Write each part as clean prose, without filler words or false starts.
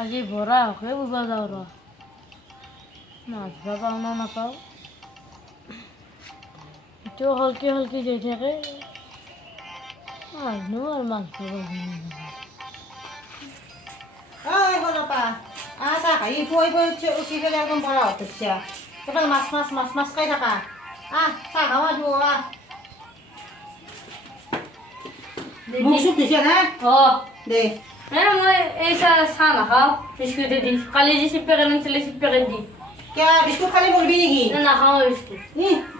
আজি বৰা হকে বুবা যাওঁ ৰ মাছ বা পাওঁ না নাপাওঁ এতিয়াও হলকি হলকি যাই থাকে আনো আৰু মাছ ঐ বৰপা চাহ খাই পুৱাই উঠি পেলাই একদম বৰা হতছে এবাৰ মাছ মাছ মাছ মাছ খাই থাকা চাহ খাওঁ আৰু মুখ চুখ দিছে নে দে মই এই চাহ নাখাওঁ বিস্কুট দি কালি যি চিপ পেকেট আনিছিলে চিপ পেকেট দি কিয় বিস্কুট খালি মৰবি নেকি নাখাওঁ বিস্কুট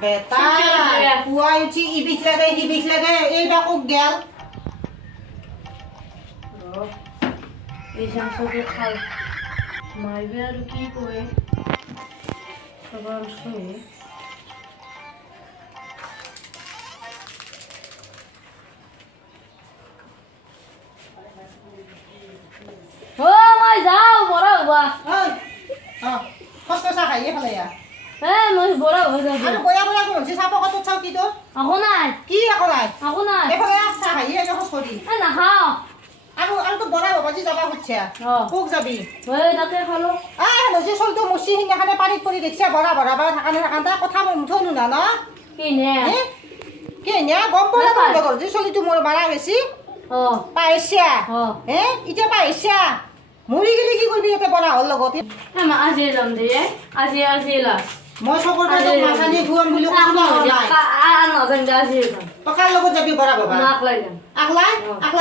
বেটা পুৱাই উঠি ইবিখ লাগে সিবিখ লাগে এইবাৰ কোক গেল এই চাংচকে খাল মাৰিবি আৰু কি কয় চবৰ চুই মই যাওঁ বৰা হবা কষ্ট চাহ খাইয়ে পেলাই মই বৰা হৈ যাওঁ আৰু বয়া বয়া কৰিছে চাহ পকাটোত চাওঁ কি তোৰ আকৌ নাই কি আকৌ নাই এইফালে চাহ খাইয়ে খোজ কৰি নাখাওঁ আৰু তো বৰা বাবাজি যাবা খুঁজছে কোক যাবি তাতে খালো নজি চলটো মচি সিদিনাখনে পানীত পৰি দেখিছে বৰা বৰা বা থাকা নাথাকা কথা মুঠো নুনা ন কি নে গম পোৱা যি চলিটো মোৰ মাৰা গেছি পাইছা এতিয়া পাইছা মৰি গেলি কি কৰিবি ইয়াতে বৰা হল লগত আজি যাম দে আজি লাষ্ট মই চবৰ মাছানি খুৱাম বুলি টকাৰ লগত যাবি বৰা বাবা আকলাই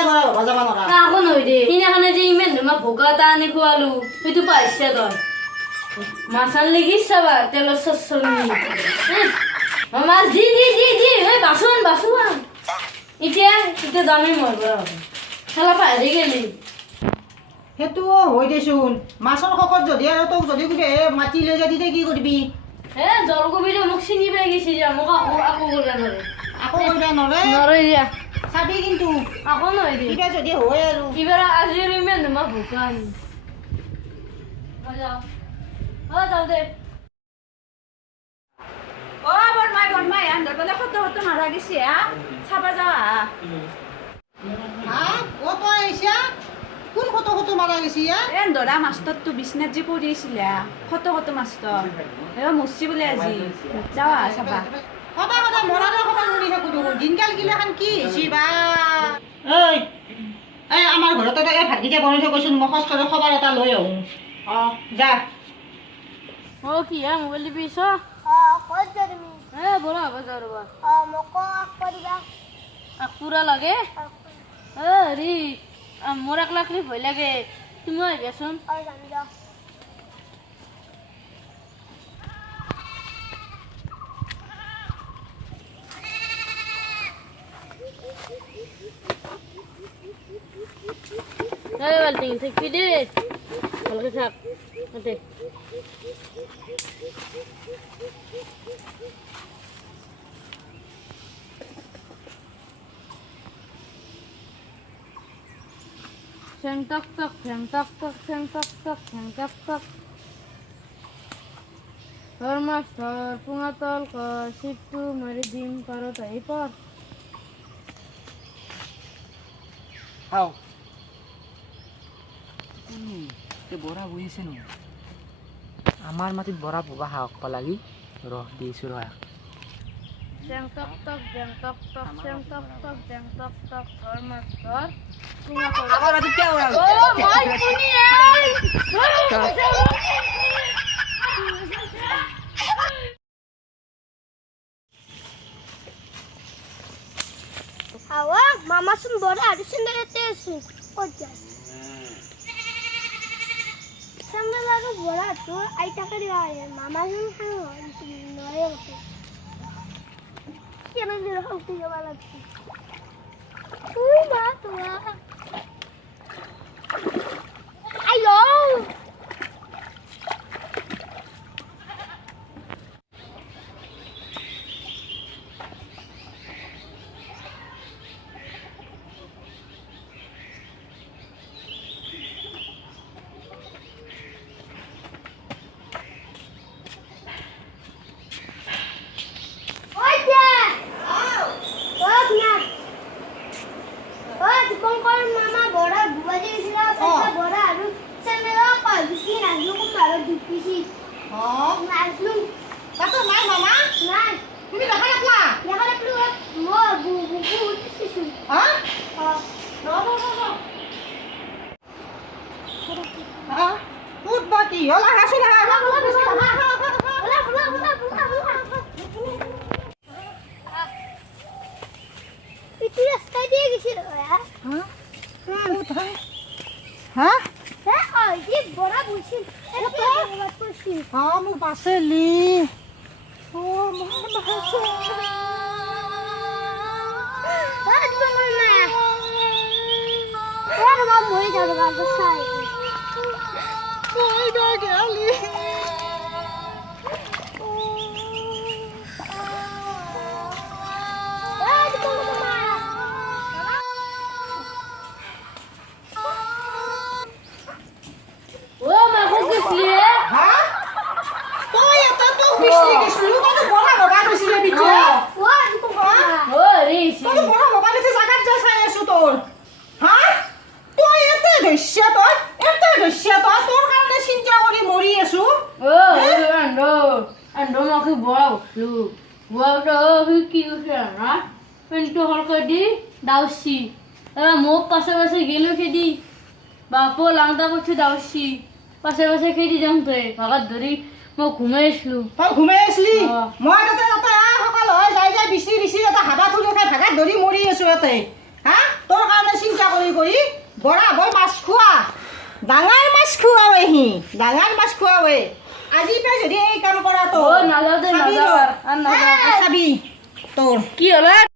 বৰা বাবা যাবা নৰা আকৌ নহয় দে সিদিনাখনে যে ইমান ধুমা ভোকা এটা আনি খোৱালো সেইটো পাইছা তই মাছ আনলি কি চাবা তেলৰ চচল মাছ দি বাচোন এতিয়া দামী মোৰ বৰা খেলা পাহৰি গেলি সেইটো হৈ দেচোন মাছৰ শকত যদি আৰু তোক যদি মাতি লৈ যাবি কি কৰিবি জলকবিটো মোক চিনি পাই গৈছে যা মোক আকৌ কৰিব নৰে চাবি কিন্তু আকৌ নহয় দে কিবা যদি হয় আৰু কিবা আজি ইমান ধুমা ভোকা আনি যাওঁ দে বৰমাই আন্ধাৰ পেলাই ফটো মাৰা গেছি চাবা যাওঁ ক'ত আহিছা কোন ফটো মাৰা গেছি দৰা মাষ্টৰটো বিছনাত যে পৰি আছিলে ফটো মাষ্টৰ মৰছি বোলে আজি যাওঁ চাবা সদায় মৰাৰে খবৰ কৰি থাকো দেখোন দিনকাল গিলাখান কি হৈছে বা এই আমাৰ ঘৰতে ভাতকেইটা বনাই থৈ কৈছোন মই খোজ কাঢ়ি খবৰ এটা লৈ আহোঁ যা কি মোবাইল টিপিছ ক'ত যা তুমি বৰা হ'ব যাওঁ ৰ'বা মোকো কৰিবা পুৰা লাগে হেৰি মোৰ একলা ভয় লাগে তুমি আহিবাচোন যাম যাওঁ বাল্টিং থাকবি দে ভালকে থাক দে Sang tok tok Master pungatol ke situ meridim karo taipor How? Bora বহিছে ন আমাৰ মাটিত বৰা ববা হাওক পালাগি ৰহ দিছো ৰহ Sang tok tok Master pungatol আমাৰ মাটিত কিয় Bora my puni Hawa, mama sun bora ada sendiri tesu. Oja. Sambil lalu bora tu, aita kerja ya. Mama sun hang, noya betul. Siapa yang dirahau tu jawab lagi. Ma tu lah. Ayo. অঁ নাজনো তাতো নাই মামা নাই তুমি দেখা নাপলা দেখা নাপালো মই বহুত উঠিছোঁ হা অঁ ক'ত বা কি হ'ল আহাচোন ইটো ৰাস্তাই দিয়ে গৈছিল হা বৰা বৈছিল মোক বাচলি মৰি যাব চাই ও মা ভোগ গেছলি হা তই এটা তো বিছলি গেছলু তই বড়া মোবাইল হৈছিলে বিচে ও রিছি তই বড়া মোবাইল আছে জাগাত যা চাই আছো তোৰ হা তই এতে দস্যা তই তোৰ কাৰণে চিন্তা কৰি মৰি আছো ও আন্ডো মাকে বড়া উঠলু বড়া কি উঠে না পেন্টু হলকে দি দাউছি মোক পাশে গেলো খেদি বাপো লাংটা করছে দাউছি পাশে খেদি যাম তো ভাগাত ধরি মই ঘুমাই আসলু তই ঘুমাই আছিলি অ। মই তাতে সকাল হয় যাই বিচি এটা হাবা থুলে খাই ভাগাত ধৰি মৰি আছো ইয়াতে হা তোৰ কাৰণে চিন্তা কৰি বৰা বই মাছ খোৱা ডাঙৰ মাছ খুৱাৱে আজি পাই যদি এই কাম কৰা ও নাযাও দে নাযাও আৰ নাযাও চাবি তোৰ কি হলো